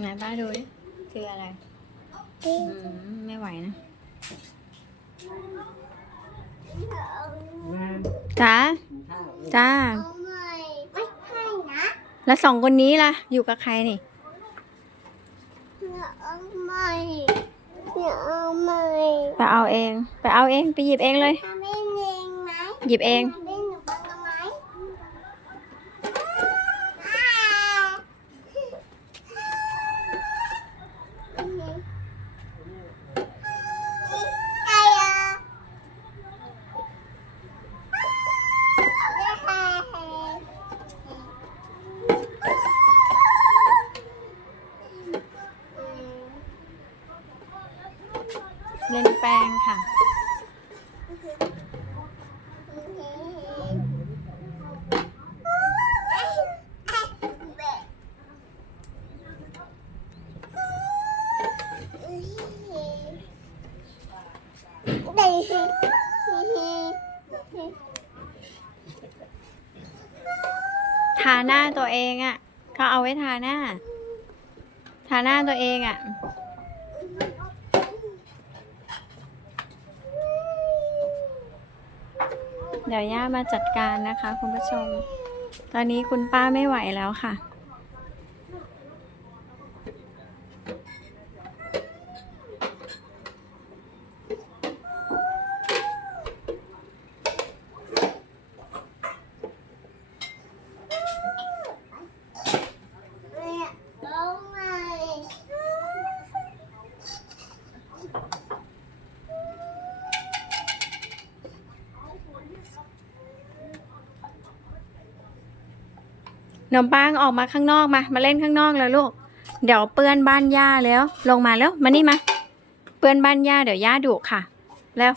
ไหนป้าดูดิคืออะไรอืมไม่ไหวนะจ้าจ้าเอาใหม่ไม่ให้นะแล้วสองคนนี้ล่ะ อยู่กับใครนี่อย่าเอาใหม่อย่าเอาใหม่ไปเอาเอง ไปเอาเอง ไปหยิบเองเลยทำให้เองไหมหยิบเองทำให้หนูฟังไหมไก่อะอืม เล่นแป้งค่ะ ทาหน้าตัวเองอะ่ะเขาเอาไว้ทาหน้า ทาหน้าตัวเองอะ่ะ เดี๋ยวย่ามาจัดการนะคะ คุณผู้ชม ตอนนี้คุณป้าไม่ไหวแล้วค่ะ นมปังออกมาข้างนอกมา มาเล่นข้างนอกแล้วลูก เดี๋ยวเปื้อนบ้านย่าแล้ว ลงมาแล้ว มานี่มา เปื้อนบ้านย่าเดี๋ยวย่าดุค่ะ แล้ว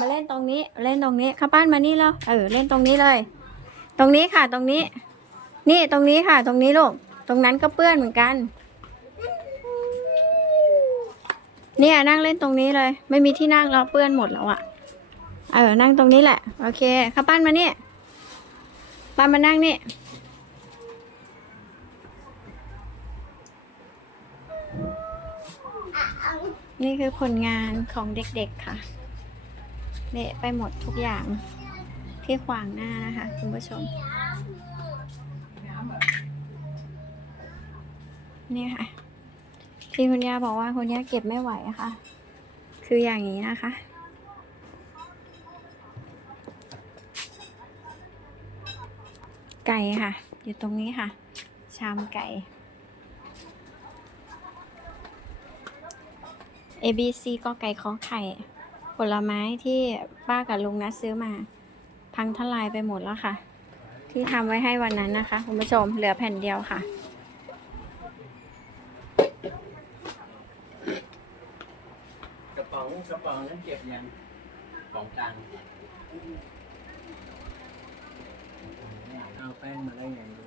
มาเล่นตรงนี้ เล่นตรงนี้ข้าป้านมานี่แล้ว เออ เล่นตรงนี้เลย ตรงนี้ค่ะ ตรงนี้ นี่ตรงนี้ค่ะ ตรงนี้ลูก ตรงนั้นก็เปื้อนเหมือนกัน เนี่ยนั่งเล่นตรงนี้เลย ไม่มีที่นั่งแล้วเปื้อนหมดแล้วอะเออ นั่งตรงนี้แหละ โอเคข้าป้านมานี่ป้านมานั่งนี่ นี่คือผลงานของเด็กๆค่ะ เละไปหมดทุกอย่างที่ขวางหน้านะคะ คุณผู้ชม นี่ค่ะ ที่คุณย่าบอกว่าคุณย่าเก็บไม่ไหวะค่ะ คืออย่างนี้นะคะไก่ค่ะ อยู่ตรงนี้ค่ะ ชามไก่ A B C ก็ไก่ขอไข่ ผลไม้ที่ป้ากับลุงนัดซื้อมา พังทลายไปหมดแล้วค่ะ ที่ทำไว้ให้วันนั้นนะคะ คุณผู้ชมเหลือแผ่นเดียวค่ะ กระป๋องกระป๋องนั้นเก็บยังของกลางเอาแป้งมาได้ไงดู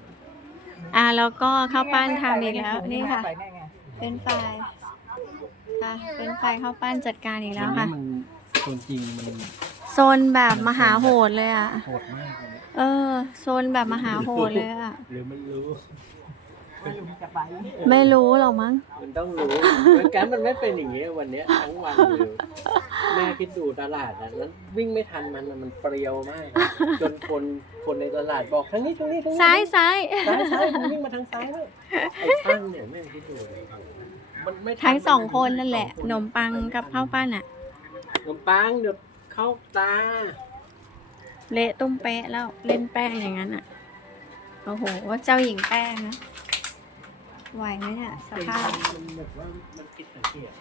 อ่าแล้วก็ข้าวปั้นทำอีกแล้วนี่ค่ะไปแม่ไงเป็นไฟล์ ค่ะเป็นไฟล์ข้าวปั้นจัดการอีกแล้วค่ะ มันคนจริงมันโซนแบบมหาโหดเลยอะ โหดมากเลยเออ โซนแบบมหาโหดเลยอะ หรือมันรู้ว่าลุงจะไปไม่รู้หรอกมั้ง มันต้องรู้มันแกมันไม่เป็นอย่างเงี้ยวันเนี้ยทั้งวันเลยแม่คิดดูตลาดนะแล้ววิ่งไม่ทันมันน่ะมันเปรียวมาก จนคนคนในตลาดบอกทางนี้ทางนี้ทางนี้ซ้ายซ้ายซ้ายซ้ายมันวิ่งมาทางซ้ายแล้วไอ้ช่างเนี่ยแม่คิดดูเลย มันไม่ทันทั้งสองคนนั่นแหละขนมปังกับข้าวปั้นอะ ขนมปังเดี๋ยวเข้าตา เละตุ้มเป๊ะแล้วเล่นแป้งอย่างนั้นอะ โอ้โห เจ้าหญิงแป้งนะไหวไหมเนี่ยสภาพมันแบบว่ามันผิดสังเกต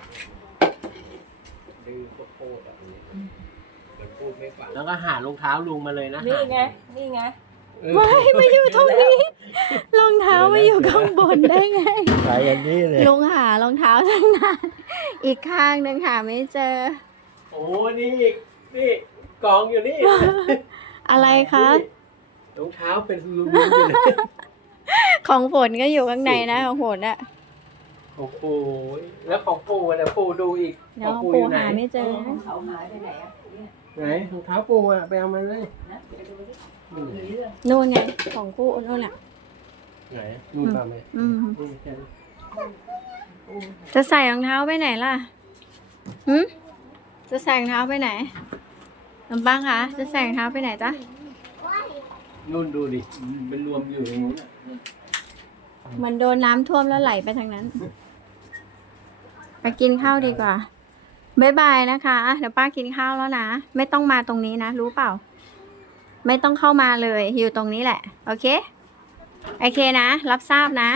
ดื้อโคตรแบบนี้มันพูดไม่ฟังแล้วก็หารองเท้าลุงมาเลยนะนี่ไง นี่ไงเออ ไม่มาอยู่ตรงนี้รองเท้ามาอยู่ข้างบนได้ไงขายอย่างนี้เลยลุงหารองเท้าตั้งนานอีกข้างหนึ่งหาไม่เจอ โอ้นี่อีกนี่กองอยู่นี่ อะไรคะนี่รองเท้าเป็นลุงๆอยู่เลยของฝนก็อยู่ข้างในนะของฝนอะโอ้โหแล้วของปู่อะเนี่ยปู่ดูอีกเดี๋ยวขขอองงปู่ปู่อยู่ไหนหาไม่เจอนะเขาหายไปไหนอะเนี่ยไหนรองเท้าปู่อะไปเอามาเลยนะไปดูดิ อืมมีเรื่องนู่นไงของกูนู่นแหละไหนนู่นป่ะแม่อืม นี่ใช่ไหมจะใส่รองเท้าไปไหนล่ะหืมจะใส่รองเท้าไปไหนน้ำปังคะ จะใส่รองเท้าไปไหนจ๊ะ นู่นดูดิมันรวมอยู่ตรงนู้นน่ะมันโดนน้ำท่วมแล้วไหลไปทางนั้น ไปกินข้าวดีกว่า บ๊ายบายนะคะ เดี๋ยวป้ากินข้าวแล้วนะ ไม่ต้องมาตรงนี้นะ รู้เปล่า ไม่ต้องเข้ามาเลย อยู่ตรงนี้แหละ โอเค โอเคนะ รับทราบนะ